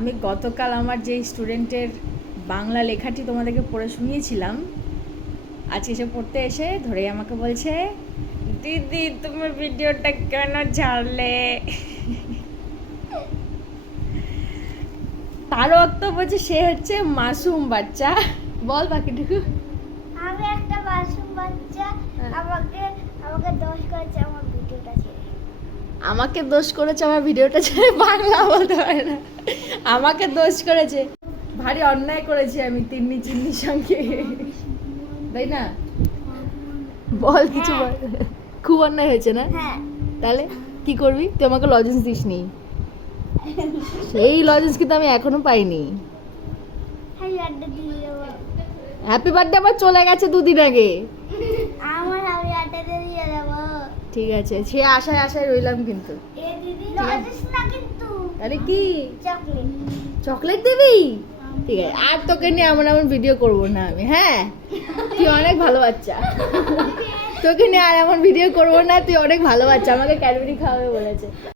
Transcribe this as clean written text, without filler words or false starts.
আমি গতকাল আমার যে স্টুডেন্টের বাংলা লেখাটি তোমাদেরকে পড়ে শুনিয়েছিলাম, আজকে এসে পড়তে এসে ধরে আমাকে বলছে, দিদি তুমি ভিডিওটা কেন ছাড়লে? তার বক্তব্য বলছে সে হচ্ছে মাসুম বাচ্চা। বল বাকিটুকু। আমি একটা মাসুম বাচ্চা, আমাকে আমাকে দোষ করেছে আমার ভিডিওটা ছেড়ে। আমাকে দোষ করেছে আমার ভিডিওটা ছেড়ে? বাংলা বলতে পারে না, আমাকে দোষ করেছে। ভারী অন্যায় করেছি আমি তিন্নি চিন্নির সঙ্গে, তাই না? বল কিছু বল। খুব অন্যায় হয়েছে না? হ্যাঁ, তাহলে কি করবি? তুই আমাকে লজেন্স দিসনি, সেই লজেন্স কিন্তু আমি এখনো পাইনি। হ্যাঁ লাড্ডু দিয়ে দেবো। হ্যাপি বার্থডে আমার চলে গেছে 2 দিন আগে। আমার আমি আটাতে দিয়ে দেবো। ঠিক আছে, সে আশায় আশায় রইলাম কিন্তু। এ দিদি লজেন্স না কিন্তু, তাহলে কি চকলেট। চকলেট দিবি? ঠিক আছে, আর তোকে নিয়ে এমন এমন ভিডিও করবো না আমি। হ্যাঁ, তুই অনেক ভালো বাচ্চা, তোকে নিয়ে আর এমন ভিডিও করবো না। তুই অনেক ভালো বাচ্চা, আমাকে ক্যাডবেরি খাওয়াবে বলেছে।